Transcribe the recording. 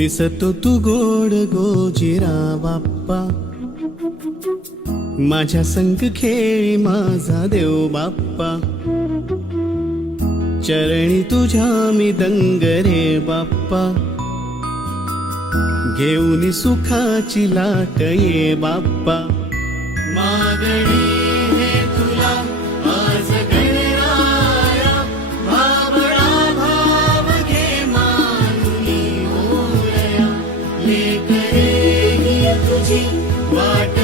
दिसतो तू गोड गोजिरा बाप्पा, माझ्या संग खेळी माझा देव बाप्पा, चरणी तुझ्या मी दंग रे बाप्पा, घेऊन सुखाची लाट ये बाप्पा. मागणी हे तुला आज गणराया, भावळा भाव घे मानुनी ओरया, लेकरे ही तुझी वाट